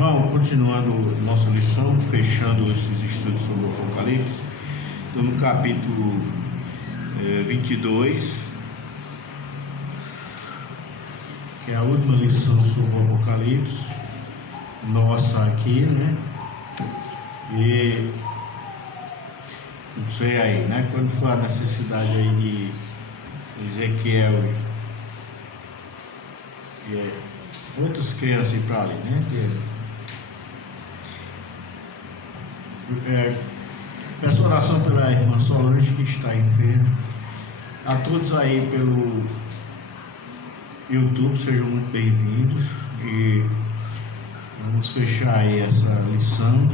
Vamos continuando nossa lição, fechando esses estudos sobre o Apocalipse, no capítulo 22, que é a última lição sobre o Apocalipse, nossa aqui, né? E não sei aí, né? Quando for a necessidade aí de Ezequiel e outras crianças ir para ali, né? Peço oração pela irmã Solange, que está enferma. A todos aí pelo YouTube, sejam muito bem-vindos. E vamos fechar aí essa lição.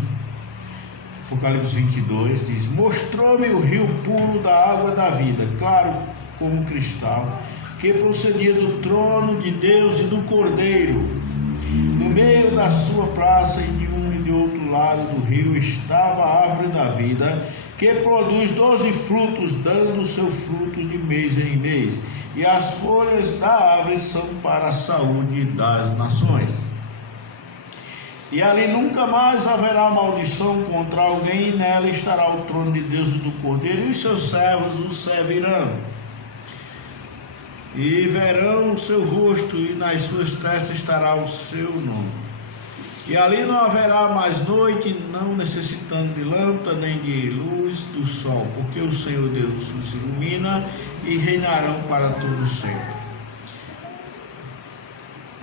Apocalipse 22 diz: mostrou-me o rio puro da água da vida, claro como cristal, que procedia do trono de Deus e do Cordeiro. No meio da sua praça e de um e de outro lado do rio estava a árvore da vida, que produz 12 frutos, dando o seu fruto de mês em mês, e as folhas da árvore são para a saúde das nações. E ali nunca mais haverá maldição contra alguém, e nela estará o trono de Deus e do Cordeiro, e os seus servos o servirão. E verão o seu rosto, e nas suas testas estará o seu nome. E ali não haverá mais noite, não necessitando de lâmpada, nem de luz do sol, porque o Senhor Deus os ilumina, e reinarão para todo sempre.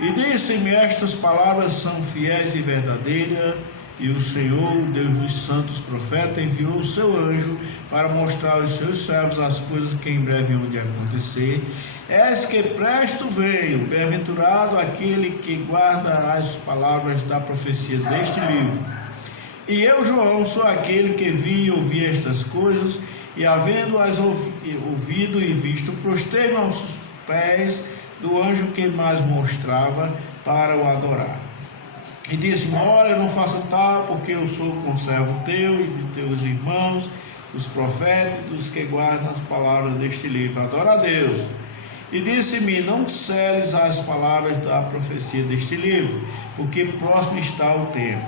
E disse-me: estas palavras são fiéis e verdadeiras, e o Senhor, o Deus dos santos profetas, enviou o seu anjo para mostrar aos seus servos as coisas que em breve hão de acontecer. Eis que presto venho, bem-aventurado aquele que guarda as palavras da profecia deste livro. E eu, João, sou aquele que vi e ouvi estas coisas, e havendo-as ouvido e visto, prostei-me aos pés do anjo que mais mostrava para o adorar. E disse-me: olha, não faça tal, porque eu sou conservo teu e de teus irmãos, os profetas, dos que guardam as palavras deste livro. Adora a Deus. E disse-me: não seles as palavras da profecia deste livro, porque próximo está o tempo.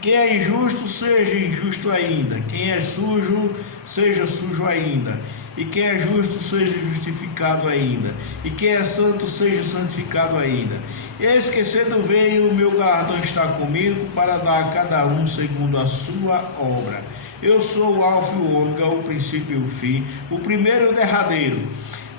Quem é injusto, seja injusto ainda. Quem é sujo, seja sujo ainda. E quem é justo, seja justificado ainda. E quem é santo, seja santificado ainda. E esquecendo veio, o meu galardão está comigo, para dar a cada um segundo a sua obra. Eu sou o Alfa e o Ômega, o princípio e o fim, o primeiro e o derradeiro.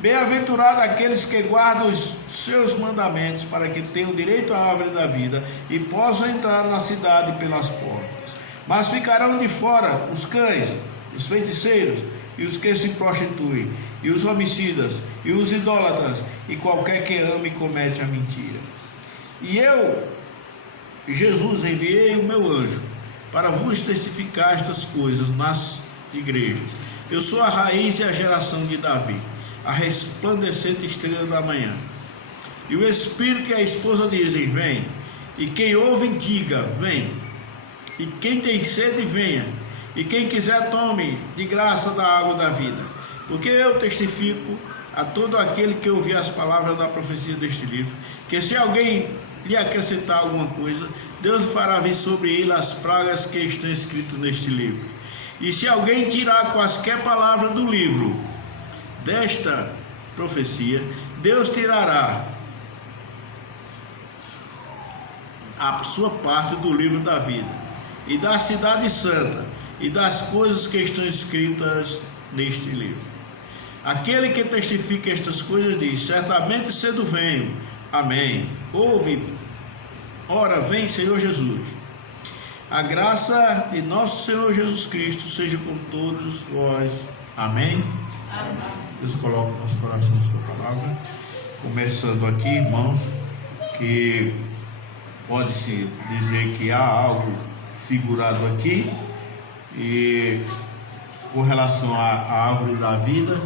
Bem-aventurado aqueles que guardam os seus mandamentos, para que tenham direito à árvore da vida e possam entrar na cidade pelas portas. Mas ficarão de fora os cães, os feiticeiros, e os que se prostituem, e os homicidas, e os idólatras, e qualquer que ame e comete a mentira. E eu, Jesus, enviei o meu anjo para vos testificar estas coisas nas igrejas. Eu sou a raiz e a geração de Davi, a resplandecente estrela da manhã. E o Espírito e a esposa dizem: vem. E quem ouve, diga: vem. E quem tem sede, venha. E quem quiser, tome de graça da água da vida. Porque eu testifico a todo aquele que ouvir as palavras da profecia deste livro, que se alguém lhe acrescentar alguma coisa, Deus fará vir sobre ele as pragas que estão escritas neste livro. E se alguém tirar quaisquer palavras do livro desta profecia, Deus tirará a sua parte do livro da vida, e da cidade santa, e das coisas que estão escritas neste livro. Aquele que testifica estas coisas diz: certamente cedo venho. Amém. Ouve, ora vem, Senhor Jesus. A graça de nosso Senhor Jesus Cristo seja com todos vós. Amém. Amém. Deus coloca no nosso coração a sua palavra. Começando aqui, irmãos, que pode-se dizer que há algo figurado aqui. E com relação à árvore da vida,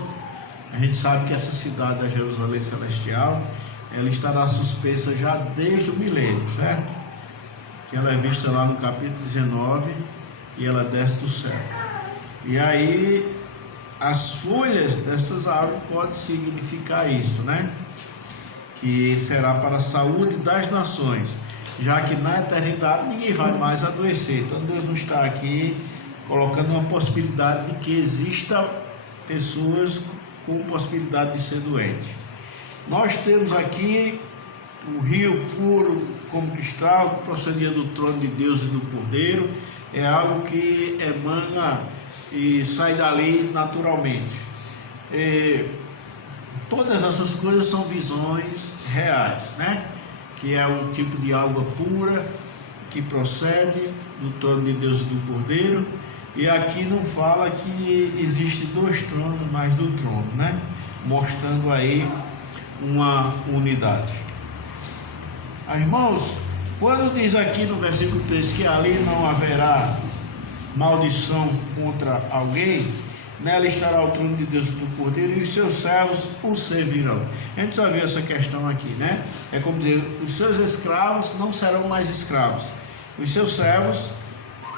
a gente sabe que essa cidade da Jerusalém Celestial, ela estará suspensa já desde o milênio, certo? Que ela é vista lá no capítulo 19, e ela desce do céu. E aí as folhas dessas árvores podem significar isso, né? Que será para a saúde das nações. já que na eternidade ninguém vai mais adoecer. Então Deus não está aqui colocando uma possibilidade de que exista pessoas com possibilidade de ser doente. Nós temos aqui o rio puro como cristal, que procedia do trono de Deus e do Cordeiro. É algo que emana e sai dali naturalmente. Todas essas coisas são visões reais, né? Que é um tipo de água pura que procede do trono de Deus e do Cordeiro. E aqui não fala que existe dois tronos, mas do trono, né? Mostrando aí uma unidade. Irmãos, quando diz aqui no versículo 3 que ali não haverá maldição contra alguém, nela estará o trono de Deus e do Cordeiro, e os seus servos o servirão. A gente só vê essa questão aqui, né? É como dizer, os seus escravos não serão mais escravos, os seus servos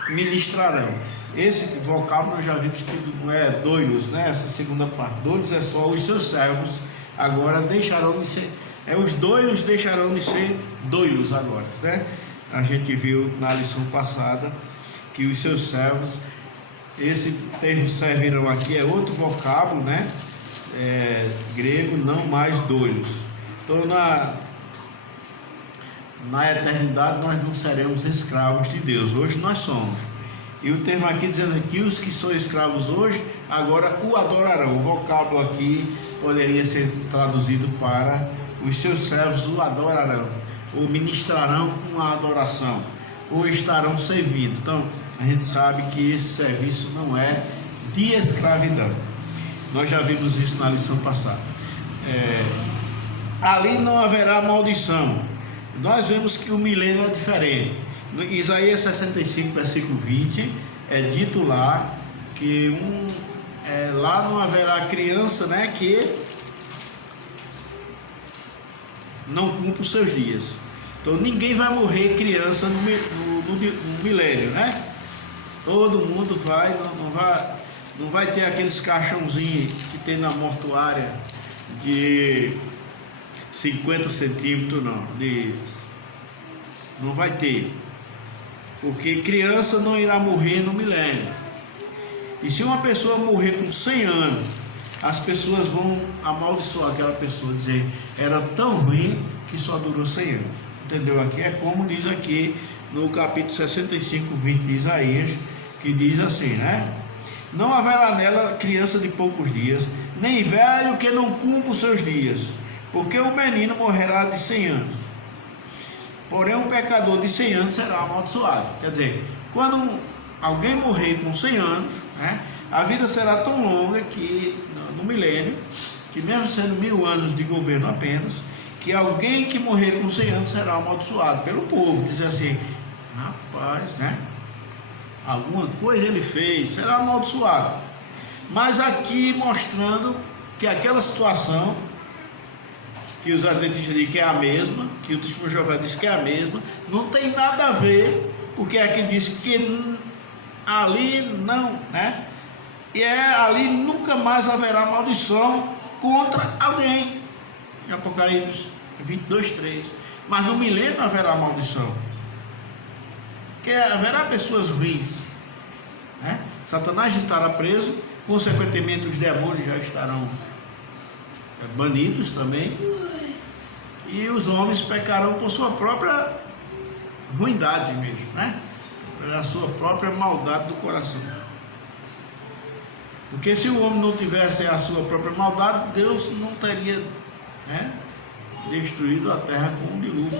ministrarão. Esse vocábulo nós já vimos que não é doilos, né? Essa segunda parte, doilos é só os seus servos, agora deixarão de ser, os doilos deixarão de ser doilos agora, né? A gente viu na lição passada que os seus servos, esse termo servirão aqui é outro vocábulo, né? Grego, não mais doilos. Então na eternidade nós não seremos escravos de Deus, hoje nós somos. E o termo aqui dizendo que os que são escravos hoje, agora o adorarão. O vocábulo aqui poderia ser traduzido para os seus servos o adorarão, ou ministrarão uma adoração, ou estarão servindo. Então, a gente sabe que esse serviço não é de escravidão. Nós já vimos isso na lição passada. Ali não haverá maldição. Nós vemos que o milênio é diferente. No Isaías 65, versículo 20, é dito lá que lá não haverá criança, né, que não cumpra os seus dias. Então ninguém vai morrer criança no milênio, né? Todo mundo não vai ter aqueles caixãozinhos que tem na mortuária de 50 centímetros, não vai ter. Porque criança não irá morrer no milênio. E se uma pessoa morrer com 100 anos, as pessoas vão amaldiçoar aquela pessoa, dizer, era tão ruim que só durou 100 anos. Entendeu? Aqui é como diz aqui no capítulo 65, 20 de Isaías, que diz assim, né? Não haverá nela criança de poucos dias, nem velho que não cumpra os seus dias, porque o menino morrerá de 100 anos. Porém, um pecador de 100 anos será amaldiçoado. Quer dizer, quando alguém morrer com 100 anos, né, a vida será tão longa que, no milênio, que mesmo sendo 1000 anos de governo apenas, que alguém que morrer com 100 anos será amaldiçoado pelo povo. Dizer assim, rapaz, né? Alguma coisa ele fez, será amaldiçoado. Mas aqui mostrando que aquela situação que os adventistas dizem que é a mesma, que o testemunho de Jeová diz que é a mesma, não tem nada a ver, porque aqui diz que ali não, né? E ali nunca mais haverá maldição contra alguém. Em Apocalipse 22, 3. Mas no milênio haverá maldição. Que haverá pessoas ruins, né? Satanás estará preso, consequentemente os demônios já estarão banidos também, e os homens pecarão por sua própria ruindade mesmo, né? Pela sua própria maldade do coração. Porque se o homem não tivesse a sua própria maldade, Deus não teria, né, destruído a terra com um dilúvio.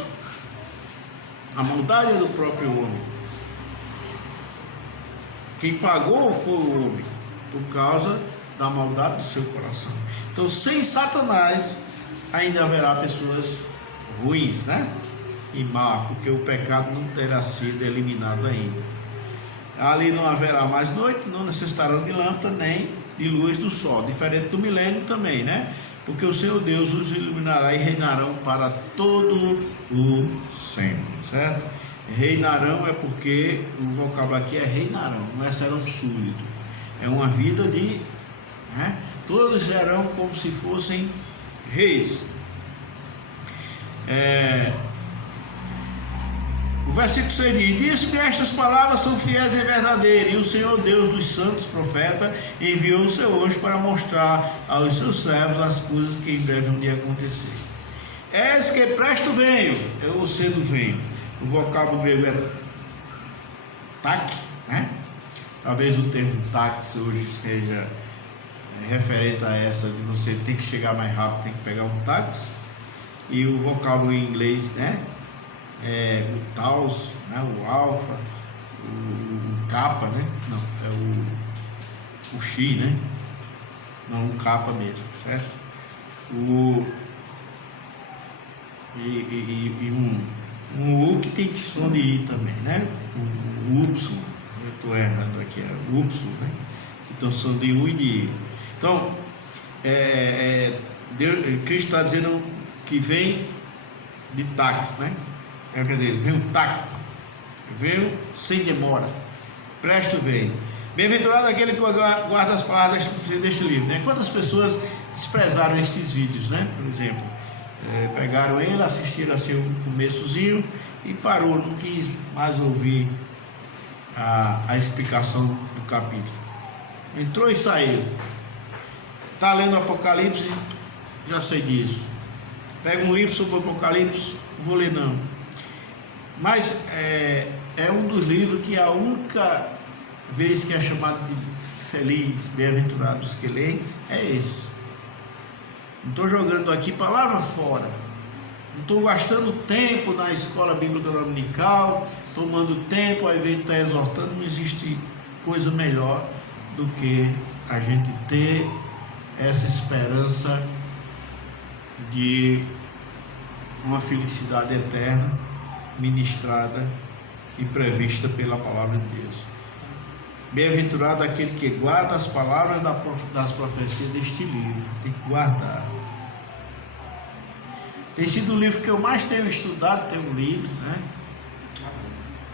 A maldade é do próprio homem. Quem pagou foi o homem, por causa da maldade do seu coração. Então, sem Satanás, ainda haverá pessoas ruins, né? E má, porque o pecado não terá sido eliminado ainda. Ali não haverá mais noite, não necessitarão de lâmpada nem de luz do sol, diferente do milênio também, né? Porque o Senhor Deus os iluminará e reinarão para todo o sempre, certo? Reinarão é porque o vocábulo aqui é reinarão, não é serão súditos. É uma vida de, né? Todos serão como se fossem reis. O versículo 6 diz: disse-me, estas palavras são fiéis e verdadeiras, e o Senhor Deus dos santos profetas enviou o seu anjo para mostrar aos seus servos as coisas que em breve vão acontecer. Eis que presto venho, eu cedo venho. O vocábulo grego é tak, né? Talvez o termo táxi hoje seja referente a essa de você ter que chegar mais rápido, tem que pegar um táxi. E o vocábulo em inglês, né? É o taus, né? O alfa, o kappa, né? Não, é o x, né? Não, o kappa mesmo, certo? Um U que tem som de I também, né? O Y, eu estou errando aqui, é o Y, né? Que tem som de U e de I. Então, Cristo está dizendo que vem de táxi, né? Quer dizer, vem um táxi, veio sem demora, presto vem. Bem-aventurado aquele que guarda as palavras deste livro, né? Quantas pessoas desprezaram estes vídeos, né? Por exemplo, pegaram ele, assistiram assim o começozinho e parou, não quis mais ouvir a explicação do capítulo. Entrou e saiu. Está lendo o Apocalipse, já sei disso. Pega um livro sobre o Apocalipse, vou ler não. Mas é um dos livros que a única vez que é chamado de feliz, bem-aventurados que leem, é esse. Não estou jogando aqui palavra fora. Não estou gastando tempo na escola bíblica dominical, tomando tempo ao invés de estar exortando. Não existe coisa melhor do que a gente ter essa esperança de uma felicidade eterna ministrada e prevista pela palavra de Deus. Bem-aventurado aquele que guarda as palavras das profecias deste livro. Tem que guardar. Tem sido o livro que eu mais tenho estudado, tenho lido, né?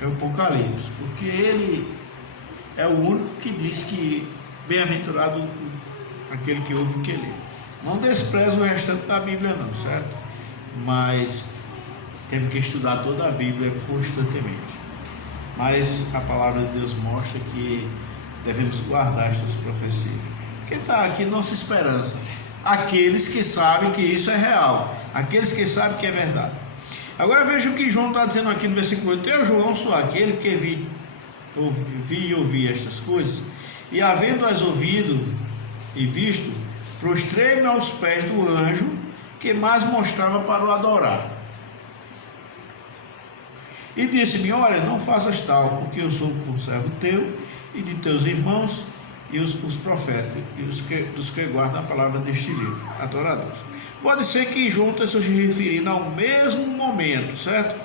É o Apocalipse, porque ele é o único que diz que bem-aventurado aquele que ouve o que lê. Não despreza o restante da Bíblia não, certo? Mas temos que estudar toda a Bíblia constantemente. Mas a palavra de Deus mostra que devemos guardar estas profecias. Porque está aqui nossa esperança. Aqueles que sabem que isso é real. Aqueles que sabem que é verdade. Agora veja o que João está dizendo aqui no versículo 8. Eu, João, sou aquele que vi e ouvi estas coisas. E havendo-as ouvido e visto, prostrei-me aos pés do anjo que mais mostrava para o adorar. E disse-me, olha, não faças tal, porque eu sou conservo teu e de teus irmãos e os profetas, e dos que guardam a palavra deste livro, adoradores. Pode ser que João esteja se referindo ao mesmo momento, certo?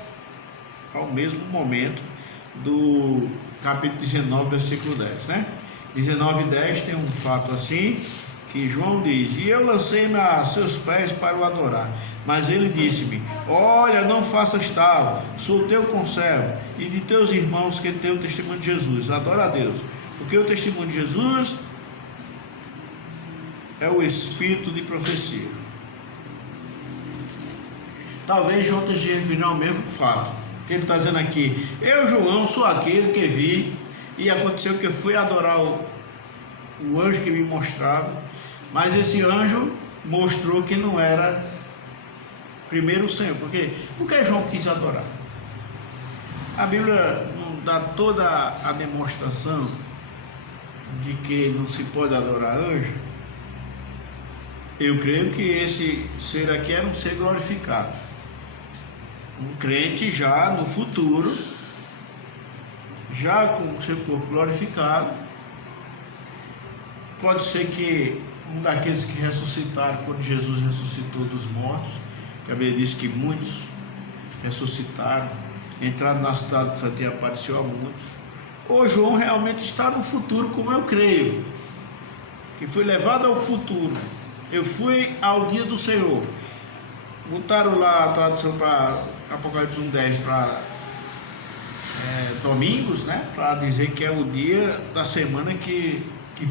Ao mesmo momento do capítulo 19, versículo 10, né? 19 e 10 tem um fato assim, que João diz, e eu lancei-me a seus pés para o adorar. Mas ele disse-me, olha, não faças tal, sou teu conservo, e de teus irmãos que têm o testemunho de Jesus, adora a Deus. Porque o testemunho de Jesus é o espírito de profecia. Talvez João esteja referindo ao mesmo fato, que ele está dizendo aqui, eu, João, sou aquele que vi, e aconteceu que eu fui adorar o anjo que me mostrava, mas esse anjo mostrou que não era primeiro o Senhor. Por que João quis adorar? A Bíblia não dá toda a demonstração de que não se pode adorar anjo. Eu creio que esse ser aqui era um ser glorificado, um crente já no futuro, já com o seu corpo glorificado. Pode ser que um daqueles que ressuscitaram quando Jesus ressuscitou dos mortos, que a Bíblia diz que muitos ressuscitaram, entraram na cidade de Santiago e apareceu a muitos. Ou João realmente está no futuro, como eu creio, que foi levado ao futuro. Eu fui ao dia do Senhor. Botaram lá a tradução para Apocalipse 1:10 para domingos, né? Para dizer que é o dia da semana que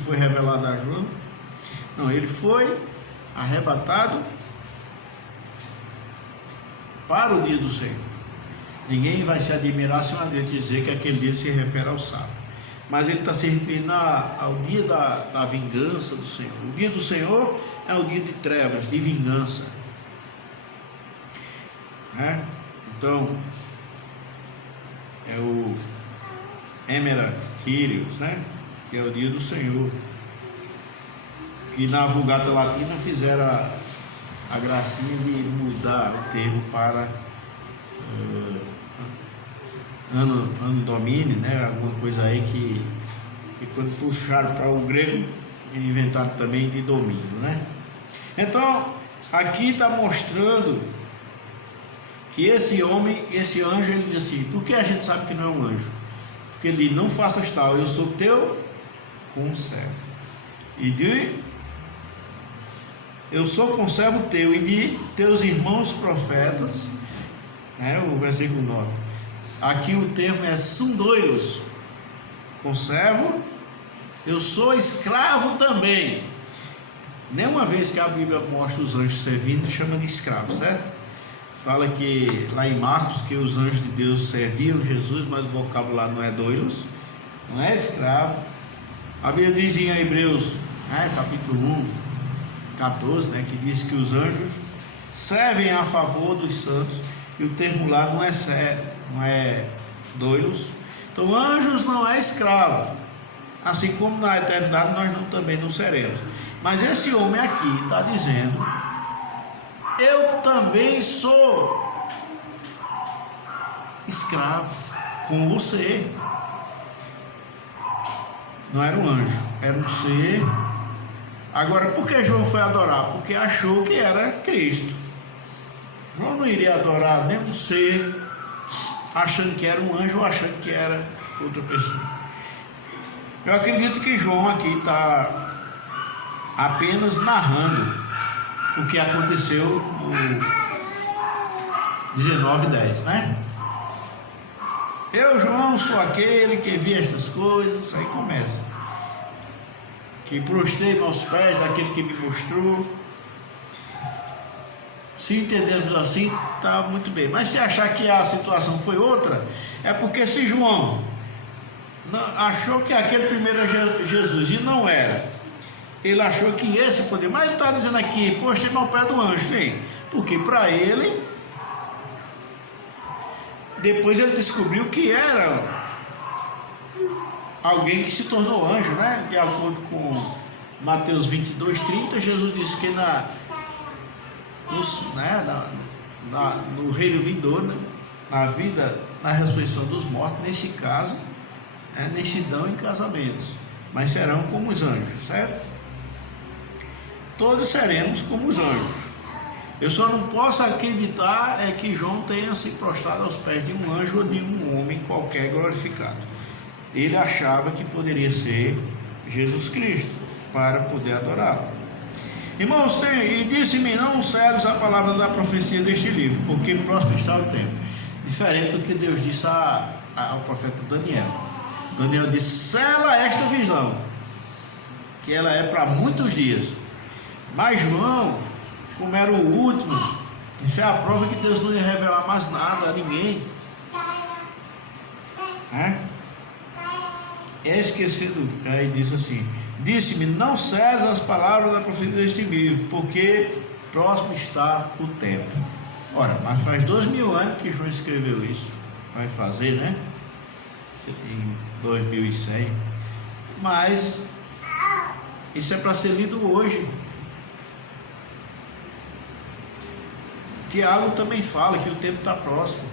foi revelado a João. Não, ele foi arrebatado para o dia do Senhor. Ninguém vai se admirar se um adiante dizer que aquele dia se refere ao sábado. Mas ele está se referindo ao dia da vingança do Senhor. O dia do Senhor é o dia de trevas, de vingança. Então, é o Emera Kyrios, que é o dia do Senhor, que na Vulgata Latina fizeram a gracinha de mudar o termo para ano domini, alguma coisa aí que quando puxaram para o grego, inventaram também de domínio, Então, aqui está mostrando que esse anjo, ele diz assim: por que a gente sabe que não é um anjo? Porque ele diz: não faças tal, eu sou teu conservo, eu sou conservo teu e de teus irmãos profetas, o versículo 9. Aqui o termo é sundoiros, conservo, eu sou escravo também. Nenhuma vez que a Bíblia mostra os anjos servindo, chama de escravos, certo? Fala que lá em Marcos que os anjos de Deus serviam Jesus, mas o vocabulário não é doilos, não é escravo. A Bíblia diz em Hebreus, capítulo 1, 14, que diz que os anjos servem a favor dos santos, e o termo lá não é doilos. Então, anjos não é escravo, assim como na eternidade nós também não seremos. Mas esse homem aqui está dizendo: eu também sou escravo com você. Não era um anjo, era um ser. Agora, por que João foi adorar? Porque achou que era Cristo. João não iria adorar nenhum ser achando que era um anjo ou achando que era outra pessoa. Eu acredito que João aqui está apenas narrando o que aconteceu no 19:10, Eu, João, sou aquele que vi estas coisas. Aí começa: que prostrei aos pés daquele que me mostrou. Se entendermos assim, está muito bem. Mas se achar que a situação foi outra, é porque se João achou que aquele primeiro era Jesus e não era, ele achou que esse poderia. Mas ele está dizendo aqui: prostrei ao pé do anjo, sim. Porque para ele, depois ele descobriu que era alguém que se tornou anjo, De acordo com Mateus 22:30, Jesus disse que no reino vindouro, na vida, na ressurreição dos mortos, nesse caso, nem se dão em casamentos, mas serão como os anjos, certo? Todos seremos como os anjos. Eu só não posso acreditar que João tenha se prostrado aos pés de um anjo ou de um homem qualquer glorificado. Ele achava que poderia ser Jesus Cristo para poder adorá-lo. Irmãos, e disse-me: não seles a palavra da profecia deste livro, porque próximo está o tempo. Diferente do que Deus disse ao profeta Daniel. Daniel disse: sela esta visão, que ela é para muitos dias. Mas João, como era o último, isso é a prova que Deus não ia revelar mais nada a ninguém. É esquecido. Aí diz assim: disse-me: não seles as palavras da profecia deste livro, porque próximo está o tempo. Ora, mas faz 2000 anos que João escreveu isso. Vai fazer, em 2100. Mas isso é para ser lido hoje. Tiago também fala que o tempo está próximo.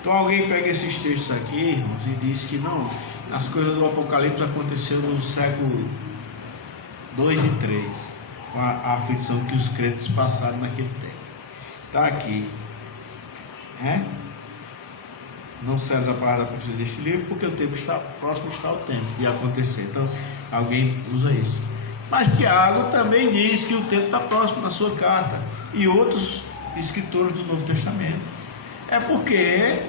Então alguém pega esses textos aqui, irmãos, e diz que não, as coisas do Apocalipse aconteceram no século 2 e 3, com a aflição que os crentes passaram naquele tempo. Está aqui, não seles a palavra da profecia deste livro, porque o tempo está próximo, está o tempo de acontecer. Então alguém usa isso. Mas Tiago também diz que o tempo está próximo na sua carta, e outros escritores do Novo Testamento. É porque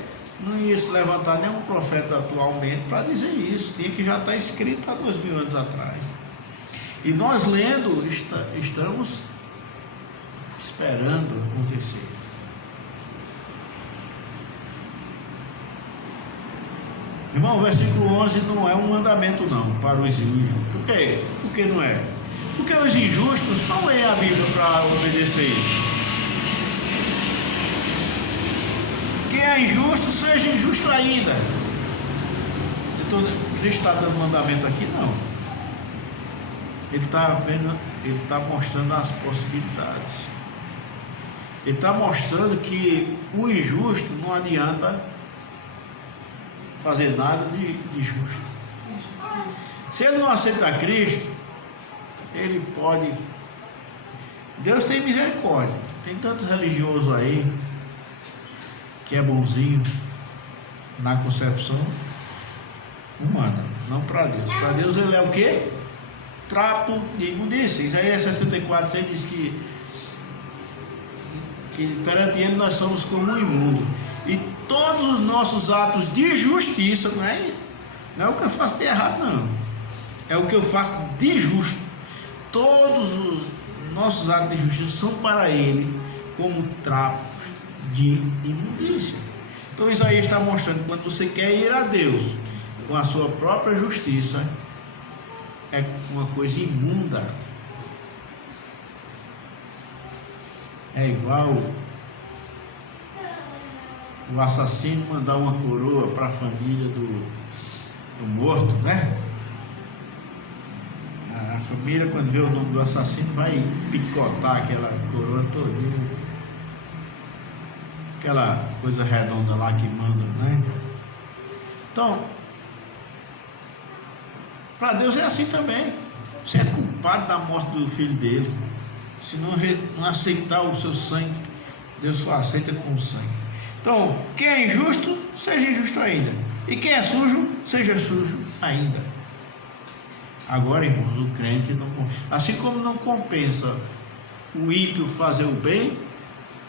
não ia se levantar nenhum profeta atualmente para dizer isso. Tinha que já estar escrito há 2000 anos atrás. E nós lendo, estamos esperando acontecer. Irmão, o versículo 11 não é um mandamento não, para os injustos. Por quê? Por que não é? Porque os injustos não leem a Bíblia para obedecer isso. Quem é injusto, seja injusto ainda. Então, Cristo está dando mandamento aqui? Não. Ele está mostrando as possibilidades. Ele está mostrando que o injusto não adianta fazer nada de justo. Se ele não aceita Cristo, ele pode. Deus tem misericórdia. Tem tantos religiosos aí que é bonzinho na concepção humana, não para Deus. Para Deus ele é o quê? Trapo de imundícia. Isaías 64, você diz que perante ele nós somos como um imundo. E todos os nossos atos de justiça, não é o que eu faço de errado, não. É o que eu faço de justo. Todos os nossos atos de justiça são para ele como trapos de imundícia. Então Isaías está mostrando que quando você quer ir a Deus com a sua própria justiça, é uma coisa imunda. É igual o assassino mandar uma coroa para a família do morto, né? A família, quando vê o nome do assassino, vai picotar aquela coroa todinha, aquela coisa redonda lá que manda, né? Então, para Deus é assim também. Você é culpado da morte do filho dele. Se não aceitar o seu sangue, Deus só aceita com o sangue. Então, quem é injusto, seja injusto ainda. E quem é sujo, seja sujo ainda. Agora, irmãos, o crente não, assim como não compensa o ímpio fazer o bem,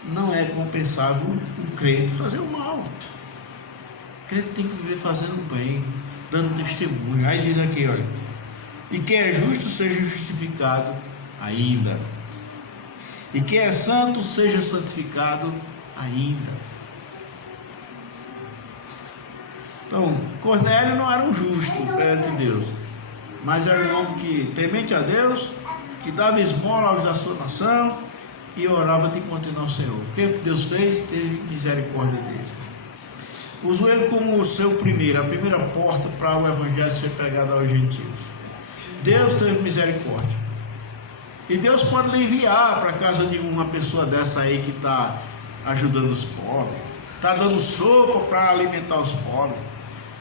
não é compensável o crente fazer o mal. O crente tem que viver fazendo o bem, dando testemunho. Aí diz aqui, olha, e quem é justo seja justificado ainda, e quem é santo seja santificado ainda. Então, Cornélio não era um justo perante Deus, mas era um homem que, temente a Deus, que dava esmola aos da sua nação e orava de continuar ao Senhor. O que Deus fez? Teve misericórdia dele. Usou ele como o seu a primeira porta para o evangelho ser pregado aos gentios. Deus teve misericórdia. E Deus pode lhe enviar para a casa de uma pessoa dessa aí que está ajudando os pobres, está dando sopa para alimentar os pobres.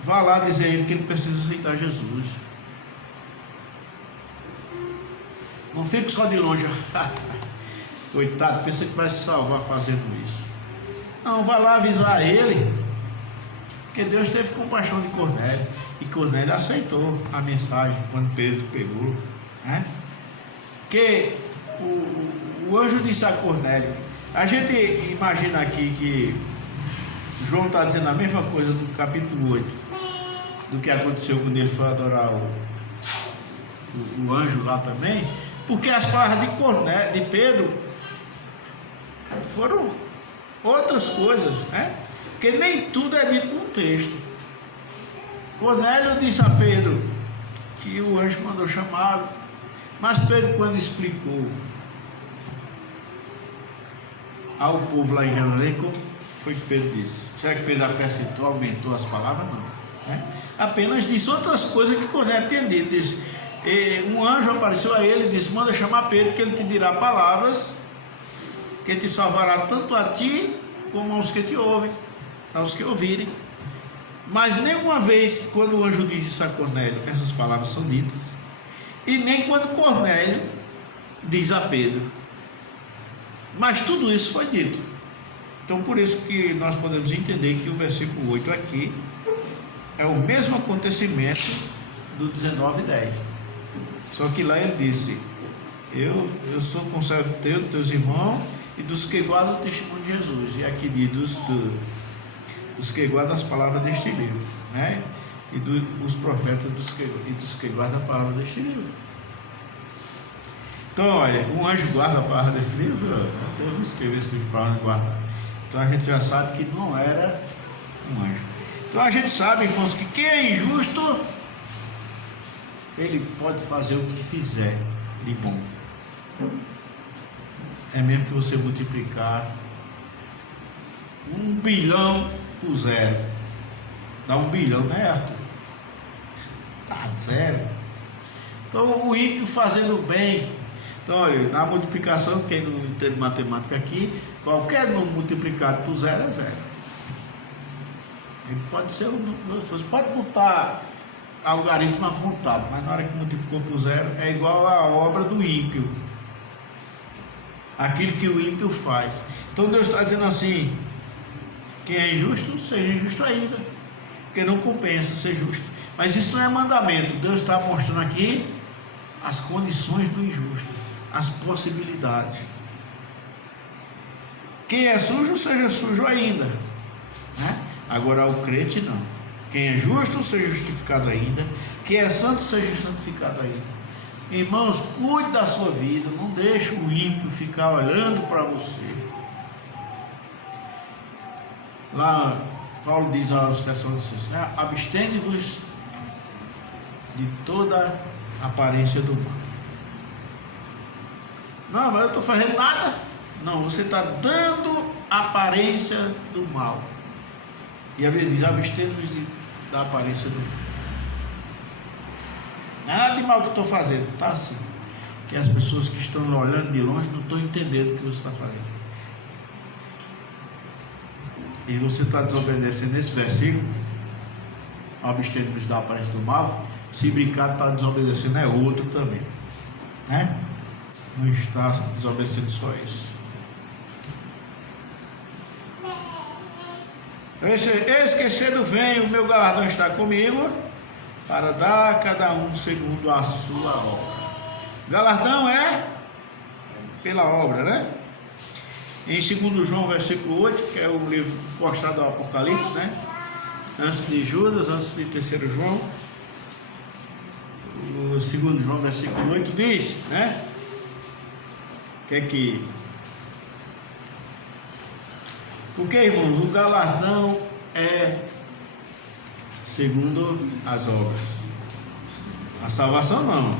Vá lá dizer a ele que ele precisa aceitar Jesus. Não fique só de longe. Coitado, pensa que vai se salvar fazendo isso. Não, vá lá avisar a ele, porque Deus teve compaixão de Cornélio, e Cornélio aceitou a mensagem quando Pedro pegou, né? Que o anjo disse a Cornélio, a gente imagina aqui que João está dizendo a mesma coisa no capítulo 8, do que aconteceu quando ele foi adorar o anjo lá também, porque as palavras de Cornélio, de Pedro, foram outras coisas, né? Porque nem tudo é dito no texto. Cornélio disse a Pedro que o anjo mandou chamá-lo, mas Pedro, quando explicou ao povo lá em Jerusalém, como foi que Pedro disse? Será que Pedro acrescentou, aumentou as palavras? Não, né? Apenas disse outras coisas que Cornélio entendia. Disse, um anjo apareceu a ele e disse, manda chamar Pedro, que ele te dirá palavras que te salvará tanto a ti como aos que te ouvem, aos que ouvirem. Mas nenhuma vez quando o anjo disse isso a Cornélio, essas palavras são ditas, e nem quando Cornélio diz a Pedro. Mas tudo isso foi dito. Então por isso que nós podemos entender que o versículo 8 aqui é o mesmo acontecimento do 19:10. Só que lá ele disse, eu sou conservo teu, dos teus irmãos e dos que guardam o testemunho de Jesus. E aqui diz dos que guardam as palavras deste livro, né? E dos profetas dos que guardam a palavra deste livro. Então, olha, um anjo guarda a palavra desse livro. Deus não escreveu esse livro para guardar. Então a gente já sabe que não era um anjo. Então a gente sabe, irmãos, que quem é injusto, ele pode fazer o que fizer de bom. É mesmo que você multiplicar 1 bilhão por zero. Dá 1 bilhão, né, Arthur? Dá zero. Então o ímpio fazendo bem. Então olha, na multiplicação, quem não entende matemática aqui, qualquer número multiplicado por zero é zero. Ele pode ser você pode botar algarismo à vontade, mas na hora que multiplicou por zero é igual à obra do ímpio, aquilo que o ímpio faz. Então Deus está dizendo assim: quem é injusto, seja injusto ainda, porque não compensa ser justo. Mas isso não é mandamento. Deus está mostrando aqui as condições do injusto, as possibilidades. Quem é sujo, seja sujo ainda, né? Agora o crente não. Quem é justo, seja justificado ainda. Quem é santo, seja santificado ainda. Irmãos, cuide da sua vida. Não deixe o ímpio ficar olhando para você. Lá, Paulo diz aos Tessalonicenses, né? Abstende-vos de toda aparência do mal. Não, mas eu estou fazendo nada. Não, você está dando aparência do mal. E a Bíblia diz: abstendo-vos da aparência do mal. Nada de mal que eu estou fazendo, está assim. Que as pessoas que estão olhando de longe não estão entendendo o que você está fazendo. E você está desobedecendo esse versículo, abstendo-vos da aparência do mal. Se brincar, está desobedecendo é outro também, né? Não está desobedecendo só isso. Esquecendo venho, o meu galardão está comigo, para dar a cada um segundo a sua obra. Galardão é pela obra, né? Em 2 João, versículo 8, que é o livro postado ao Apocalipse, né? Antes de Judas, antes de 3 João, o 2 João, versículo 8 diz, né? Que é que... Porque, irmãos, o galardão é segundo as obras. A salvação não.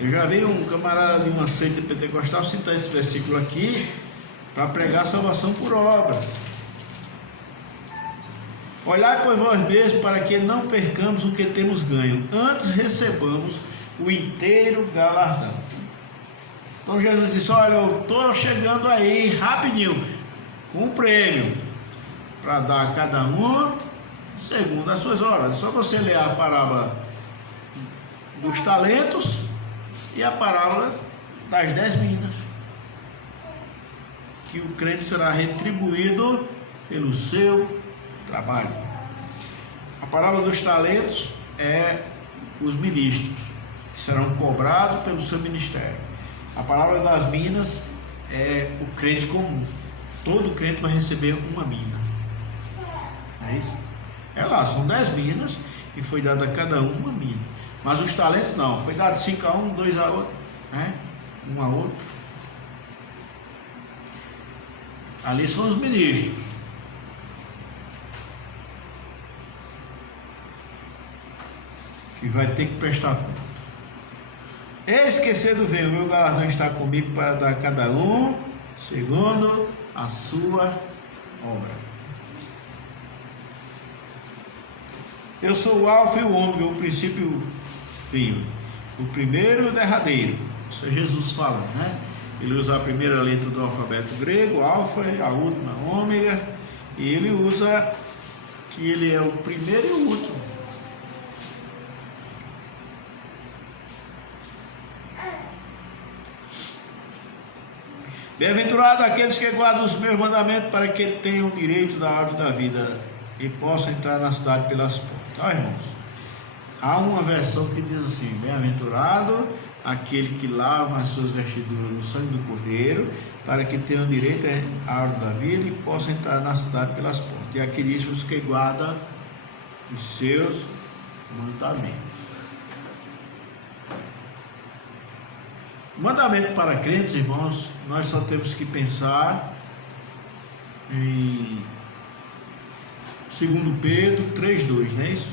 Eu já vi um camarada de uma seita pentecostal citar esse versículo aqui para pregar a salvação por obras. Olhai por vós mesmos para que não percamos o que temos ganho, antes recebamos o inteiro galardão. Então Jesus disse: olha, eu estou chegando aí rapidinho com um prêmio para dar a cada um segundo as suas obras. É só você ler a parábola dos talentos e a parábola das 10 minas, que o crente será retribuído pelo seu trabalho. A parábola dos talentos é os ministros, que serão cobrados pelo seu ministério. A parábola das minas é o crente comum. Todo crente vai receber uma mina. É isso? É lá, são 10 minas e foi dado a cada um uma mina. Mas os talentos não, foi dado 5 a um, 2 a outro, né? Um a outro. Ali são os ministros. Que vai ter que prestar conta. Esquecendo venho, o meu galardão está comigo para dar a cada um segundo a sua obra. Eu sou o alfa e o ômega, o princípio e o fim, o primeiro e o derradeiro. Isso é Jesus falando, né? Ele usa a primeira letra do alfabeto grego, alfa, e a última, ômega, e ele usa que ele é o primeiro e o último. Bem-aventurado aqueles que guardam os meus mandamentos, para que tenham o direito da árvore da vida e possam entrar na cidade pelas portas. Então, irmãos, há uma versão que diz assim: bem-aventurado aquele que lava as suas vestiduras no sangue do Cordeiro, para que tenham direito à árvore da vida e possam entrar na cidade pelas portas. E aqui diz os que guardam os seus mandamentos. Mandamento para crentes, irmãos, nós só temos que pensar em 2 Pedro 3:2, não é isso?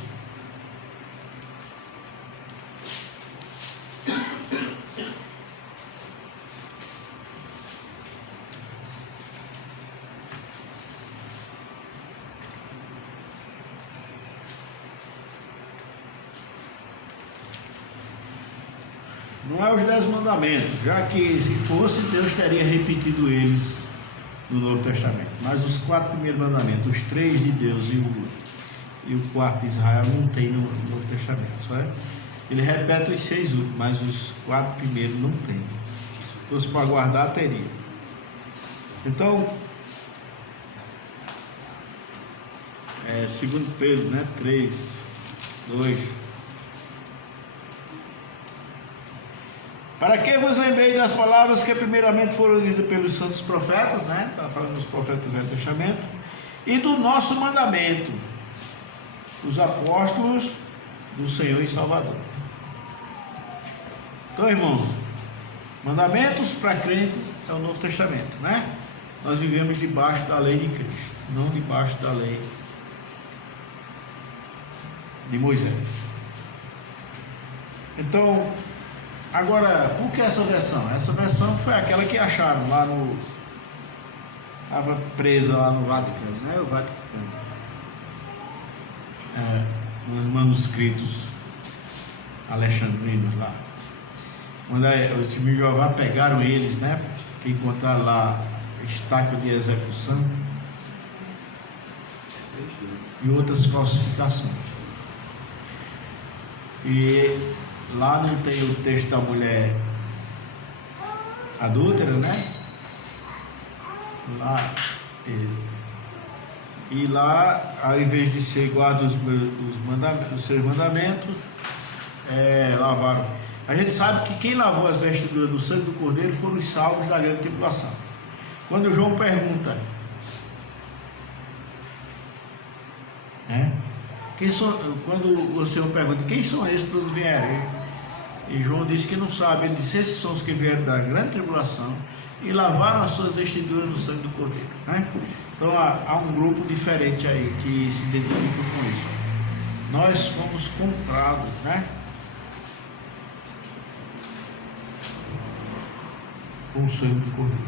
Não é os 10 mandamentos, já que se fosse, Deus teria repetido eles no Novo Testamento. Mas os 4 primeiros mandamentos, os 3 de Deus e o 4 de Israel, não tem no Novo Testamento. Só é? Ele repete os 6 últimos, mas os 4 primeiros não tem. Se fosse para guardar, teria. Então, 2 Pedro, 3:2. Para que vos lembrei das palavras que primeiramente foram ditas pelos santos profetas, está falando dos profetas do Velho Testamento, e do nosso mandamento, os apóstolos do Senhor e Salvador. Então, irmãos, mandamentos para crente é o Novo Testamento, Nós vivemos debaixo da lei de Cristo, não debaixo da lei de Moisés. Então, agora, por que essa versão? Essa versão foi aquela que acharam lá no... Estava presa lá no Vaticano, O Vaticano. Nos manuscritos alexandrinos lá. Quando os testemunhos de Jeová pegaram eles, que encontraram lá estaca de execução e outras falsificações. E lá não tem o texto da mulher adúltera, Lá, e lá, ao invés de ser guarda os seus mandamentos, lavaram. A gente sabe que quem lavou as vestiduras do sangue do Cordeiro foram os salvos da grande tribulação. Quando João pergunta, quando o Senhor pergunta, quem são esses que todos vieram? E João disse que não sabe. Ele disse, esses são os que vieram da grande tribulação e lavaram as suas vestiduras no sangue do Cordeiro, Então há um grupo diferente aí que se identifica com isso. Nós fomos comprados, com o sangue do Cordeiro.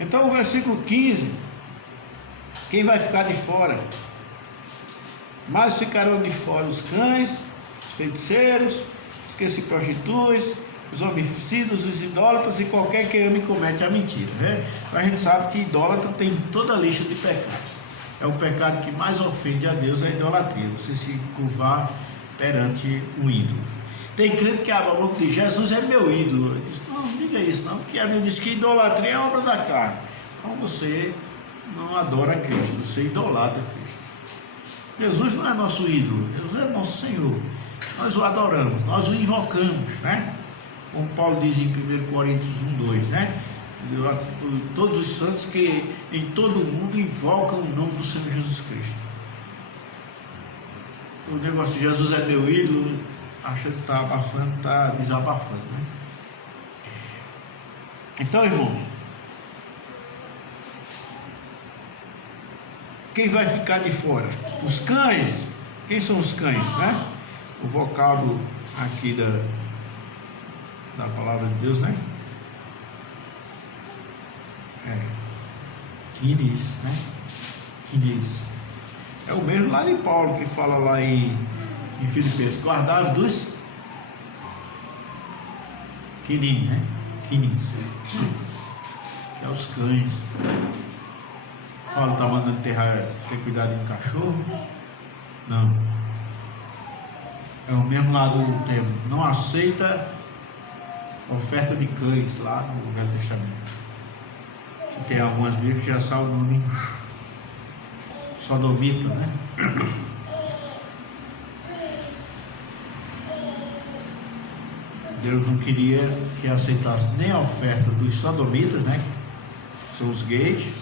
Então o versículo 15, quem vai ficar de fora? Mas ficarão de fora os cães, os feiticeiros, os que se prostituem, os homicidas, os idólatras e qualquer que ame e comete a mentira. A gente sabe que idólatra tem toda a lista de pecados. É o pecado que mais ofende a Deus, é a idolatria, você se curvar perante um ídolo. Tem crente que abre a boca e diz, Jesus é meu ídolo. Diz, não diga isso não, porque a Bíblia diz que idolatria é obra da carne. Então você não adora Cristo, você idolatra Cristo. Jesus não é nosso ídolo, Jesus é nosso Senhor. Nós o adoramos, nós o invocamos, Como Paulo diz em 1 Coríntios 1:2, Todos os santos que em todo o mundo invocam o nome do Senhor Jesus Cristo. O negócio de Jesus é meu ídolo, acha que está abafando, está desabafando, Então, irmãos, quem vai ficar de fora? Os cães. Quem são os cães, O vocábulo aqui da palavra de Deus, Quiris, Quiris. É o mesmo lá de Paulo que fala lá em Filipenses, guardai dos Quiris, Quiris, que é os cães. Paulo está mandando ter cuidado de cachorro? Não. É o mesmo lado do termo. Não aceita oferta de cães lá no Velho Testamento. Que tem algumas Bíblias que já sabem o nome sodomita, Deus não queria que aceitasse nem a oferta dos sodomitas, que são os gays,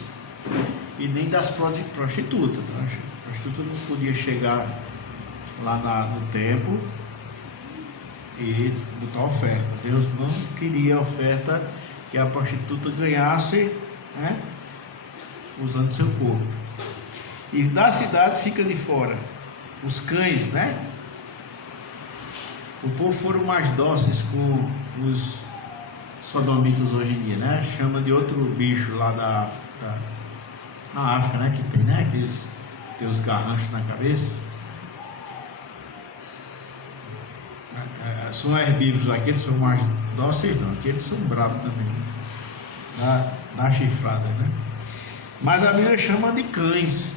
e nem das prostitutas. A prostituta não podia chegar lá no templo e botar oferta. Deus não queria a oferta que a prostituta ganhasse, usando seu corpo. e da cidade fica de fora os cães, né? O povo foram mais dóceis com os sodomitas hoje em dia, né? Chama de outro bicho lá na África, né? Que tem, né? Que tem os garranchos na cabeça. São herbívoros, aqueles são mais dóceis não, aqueles são bravos também, né? Na chifrada, né? Mas a Bíblia chama de cães.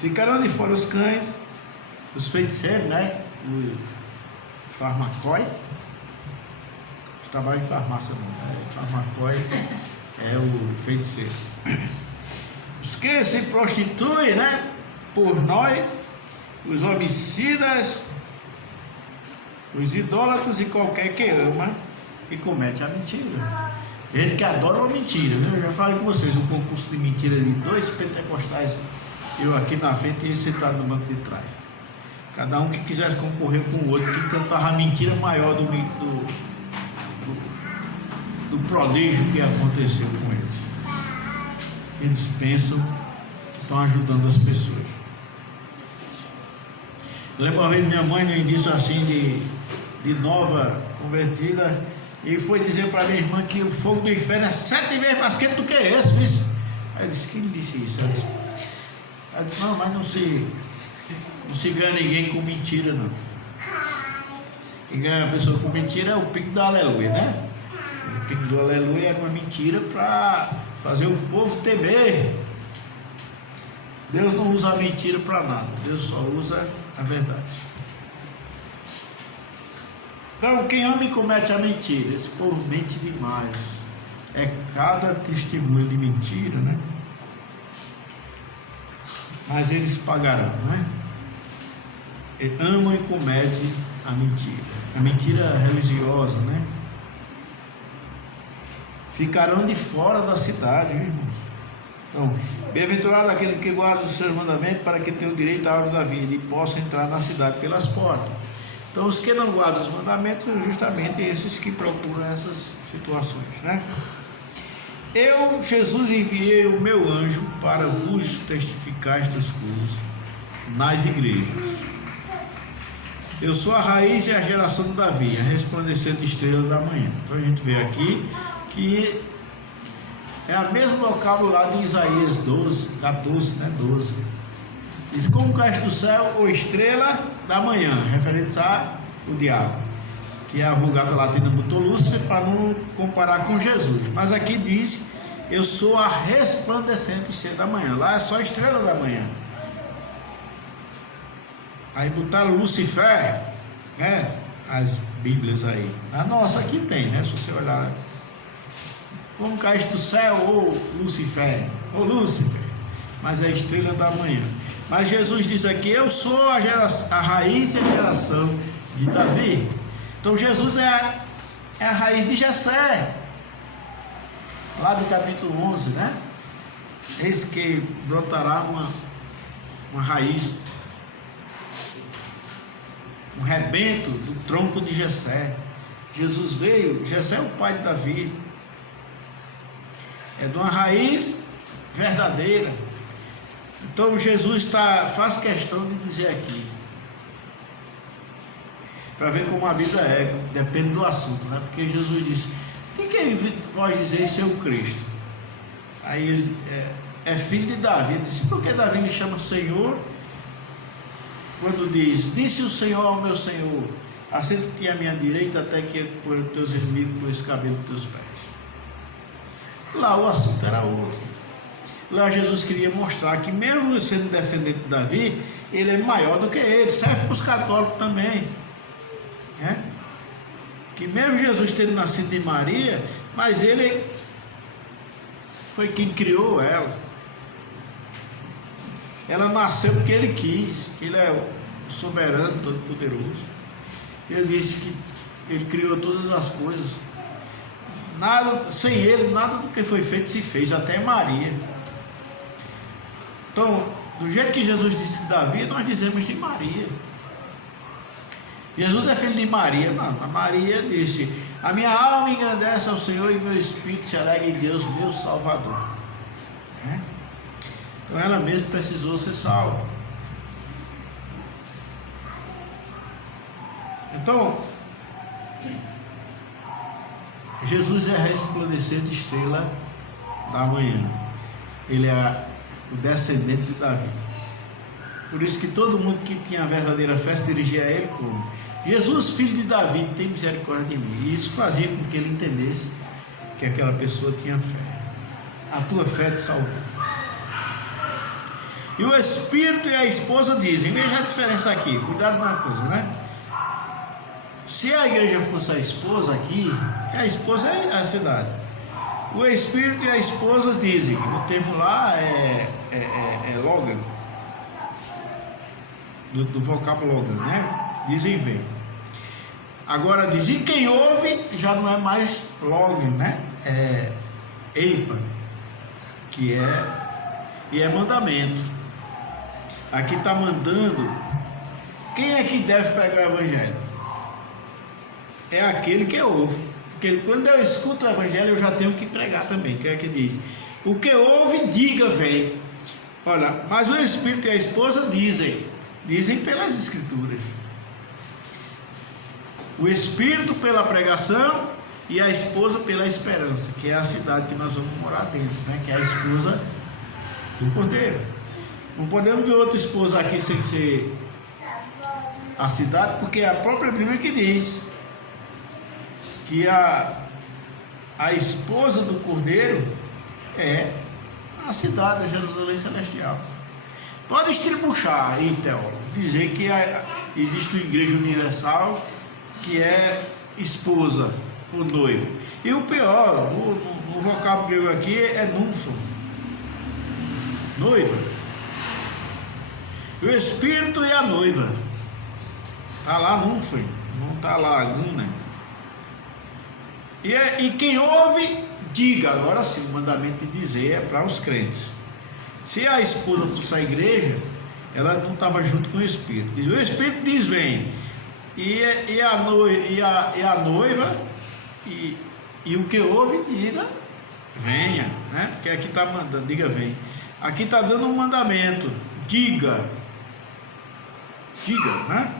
Ficaram de fora os cães, os feiticeiros, né? O farmacói, trabalho em farmácia não, né? Farmacói é o feiticeiro. Os que se prostituem, né? Por nós, os homicidas, os idólatras e qualquer que ama e comete a mentira. Gente que adora uma mentira, né? Eu já falei com vocês, um concurso de mentira de 2 pentecostais, eu aqui na frente e sentado no banco de trás. Cada um que quisesse concorrer com o outro, que cantava a mentira maior do prodígio que aconteceu com eles. Eles pensam que estão ajudando as pessoas. Eu lembro uma vez minha mãe no início assim de nova convertida, e foi dizer para minha irmã que o fogo do inferno é 7 vezes mais quente do que esse, viu? Aí eu disse, quem disse isso? Ela disse, não, mas não se ganha ninguém com mentira, não. Quem ganha a pessoa com mentira é o pico do aleluia, né? O pico do aleluia é uma mentira para fazer o povo temer. Deus não usa a mentira para nada, Deus só usa a verdade. Então, quem ama e comete a mentira, esse povo mente demais. É cada testemunho de mentira, né? Mas eles pagarão, né? Amam e cometem a mentira religiosa, né? Ficarão de fora da cidade, viu, irmãos? Então, bem-aventurado aqueles que guardam os seus mandamentos para que tenham direito à árvore da vida e possam entrar na cidade pelas portas. Então, os que não guardam os mandamentos são justamente esses que procuram essas situações, né? Eu, Jesus, enviei o meu anjo para vos testificar estas coisas nas igrejas. Eu sou a raiz e a geração de Davi, a resplandecente estrela da manhã. Então a gente vê aqui que é a mesma local lá de Isaías 14, né? 12. Diz, como caíste do céu, ou estrela da manhã, referente ao diabo, que é a vulgata latina botou Lúcifer para não comparar com Jesus. Mas aqui diz, eu sou a resplandecente estrela da manhã. Lá é só estrela da manhã. Aí botaram Lucifer, né? As bíblias aí. A nossa aqui tem, né? Se você olhar, como caíste do céu, ou Lucifer, ou Lúcifer, mas é a estrela da manhã. Mas Jesus diz aqui, eu sou a raiz e a geração de Davi. Então Jesus é a raiz de Jessé, lá do capítulo 11, né? Eis que brotará uma raiz, um rebento do tronco de Jessé. Jesus veio, Jessé é o pai de Davi, é de uma raiz verdadeira. Então Jesus faz questão de dizer aqui, para ver como a vida é, depende do assunto, né? Porque Jesus disse, de quem vós dizer ser o Cristo? Aí é filho de Davi. Ele disse, por que Davi me chama Senhor? Quando diz, disse o Senhor ao meu Senhor, assenta-te à minha direita até que por teus inimigos por esse cabelo dos teus pés. Lá o assunto era outro. Lá Jesus queria mostrar que mesmo sendo descendente de Davi, ele é maior do que ele. Serve para os católicos também, né? Que mesmo Jesus tendo nascido de Maria, mas ele foi quem criou ela. Ela nasceu porque ele quis, que ele é o soberano, todo poderoso. Ele disse que ele criou todas as coisas. Nada, sem ele, nada do que foi feito se fez, até Maria. Então, do jeito que Jesus disse de Davi, nós dizemos de Maria. Jesus é filho de Maria, não. A Maria disse, a minha alma engrandece ao Senhor e meu espírito se alegra em Deus, meu Salvador. Então ela mesma precisou ser salva. Então, Jesus é a resplandecente estrela da manhã. Ele é o descendente de Davi. Por isso que todo mundo que tinha a verdadeira fé se dirigia a ele como: Jesus, filho de Davi, tem misericórdia de mim. E isso fazia com que ele entendesse que aquela pessoa tinha fé. A tua fé te salvou. E o Espírito e a esposa dizem, veja a diferença aqui, cuidado com uma coisa, né? Se a igreja fosse a esposa aqui, a esposa é a cidade. O Espírito e a esposa dizem, o termo lá é Logan, do vocábulo Logan, né? Dizem vem. Agora diz, e quem ouve já não é mais Logan, né? É Eipa, que é mandamento. Aqui está mandando. Quem é que deve pregar o evangelho? É aquele que ouve. Porque quando eu escuto o evangelho, eu já tenho que pregar também. Que é que diz? O que ouve, diga, vem. Olha, mas o Espírito e a esposa dizem pelas escrituras. O Espírito pela pregação e a esposa pela esperança, que é a cidade que nós vamos morar dentro, né? Que é a esposa do Cordeiro. Não podemos ver outra esposa aqui sem ser a cidade, porque é a própria Bíblia que diz que a esposa do Cordeiro é a cidade, a Jerusalém Celestial. Pode estribuchar aí, teólogo, dizer que existe uma igreja universal que é esposa ou noiva. E o pior, no vocábulo grego aqui é nunfo, noiva. O Espírito e a noiva. Está lá nunfo, não está lá guna. E quem ouve, diga. Agora sim, o mandamento de dizer é para os crentes. Se a esposa fosse a igreja, ela não estava junto com o Espírito. E o Espírito diz, vem. E a noiva, e o que ouve, diga, venha, né? Porque aqui está mandando, diga, vem. Aqui está dando um mandamento, diga, né?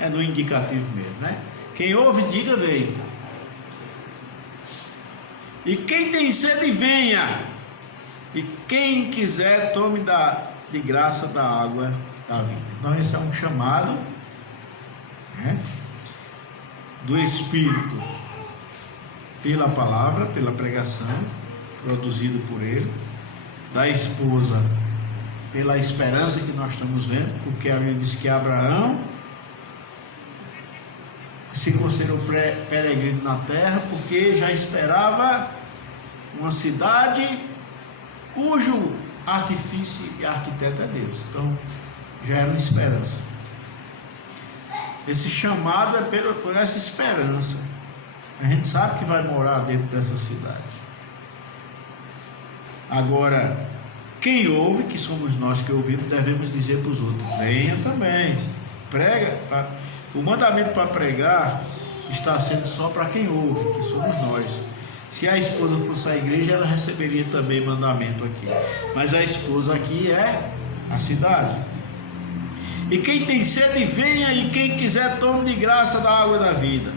É no indicativo mesmo, né? Quem ouve, diga, vem. E quem tem sede, venha. E quem quiser, tome de graça da água da vida. Então esse é um chamado, né, do Espírito pela palavra, pela pregação produzido por ele, da esposa pela esperança que nós estamos vendo, porque a Bíblia diz que Abraão se considerou peregrino na terra, porque já esperava uma cidade cujo artifício e arquiteto é Deus. Então já era uma esperança. Esse chamado é por essa esperança. A gente sabe que vai morar dentro dessa cidade. Agora, quem ouve, que somos nós que ouvimos, devemos dizer para os outros, venha também, prega. O mandamento para pregar está sendo só para quem ouve, que somos nós. Se a esposa fosse a igreja, ela receberia também mandamento aqui. Mas a esposa aqui é a cidade. E quem tem sede, venha, e quem quiser, tome de graça da água da vida.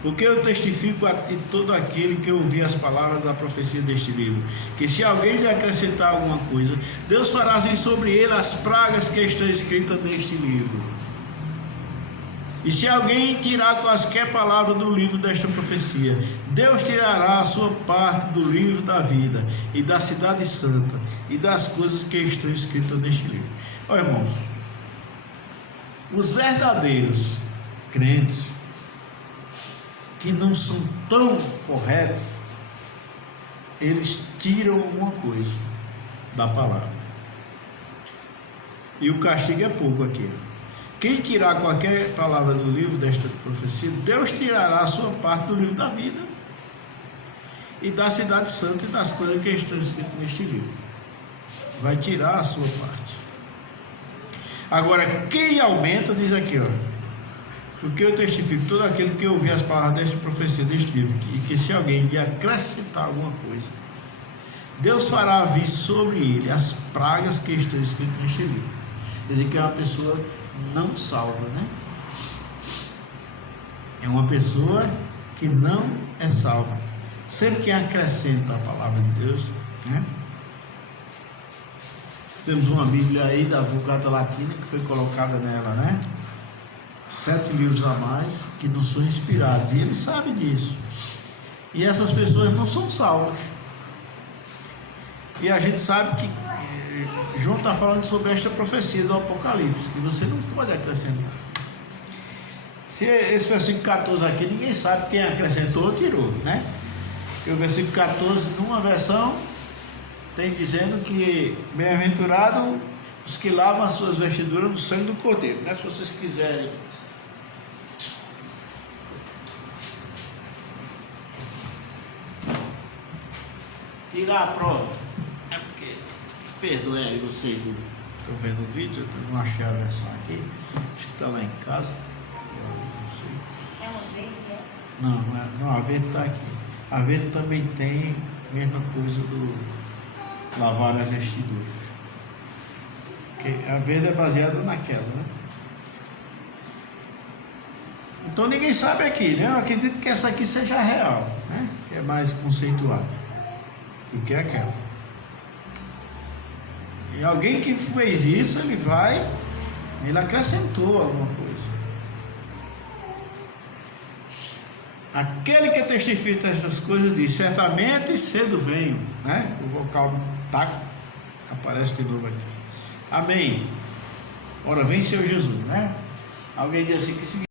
Porque eu testifico a todo aquele que ouvir as palavras da profecia deste livro, que se alguém lhe acrescentar alguma coisa, Deus fará sobre ele as pragas que estão escritas neste livro. E se alguém tirar quaisquer palavras do livro desta profecia, Deus tirará a sua parte do livro da vida e da cidade santa e das coisas que estão escritas neste livro. Ó, irmãos, os verdadeiros crentes que não são tão corretos, eles tiram alguma coisa da palavra. E o castigo é pouco aqui. Quem tirar qualquer palavra do livro desta profecia, Deus tirará a sua parte do livro da vida e da cidade santa e das coisas que estão escritas neste livro. Vai tirar a sua parte. Agora, quem aumenta, diz aqui, ó. Porque eu testifico todo aquele que ouvir as palavras desta profecia deste livro, e que se alguém lhe acrescentar alguma coisa, Deus fará vir sobre ele as pragas que estão escritas neste livro. Ele que é uma pessoa não salva, né? É uma pessoa que não é salva. Sempre que acrescenta a palavra de Deus, né? Temos uma Bíblia aí da Vulgata Latina que foi colocada nela, né? 7 livros a mais que não são inspirados, e ele sabe disso. E essas pessoas não são salvas. E a gente sabe que João está falando sobre esta profecia do Apocalipse, que você não pode acrescentar. Se esse versículo 14 aqui, ninguém sabe quem acrescentou ou tirou, né? Porque o versículo 14, numa versão, tem dizendo que bem-aventurado os que lavam as suas vestiduras no sangue do Cordeiro, né? Se vocês quiserem tirar a prova, é porque, perdoe aí vocês, estão vendo o vídeo, eu não achei a versão aqui, acho que está lá em casa. É uma verde, é? Não, a verde está aqui. A verde também tem a mesma coisa do lavar as vestiduras. Porque a verde é baseada naquela, né? Então ninguém sabe aqui, né? Eu acredito que essa aqui seja real, né? Que é mais conceituada do que aquela. E alguém que fez isso, ele acrescentou alguma coisa. Aquele que testifica essas coisas diz: certamente cedo venho, né? O vocal tá aparece de novo aqui. Amém. Ora, vem Senhor Jesus, né? Alguém diz assim que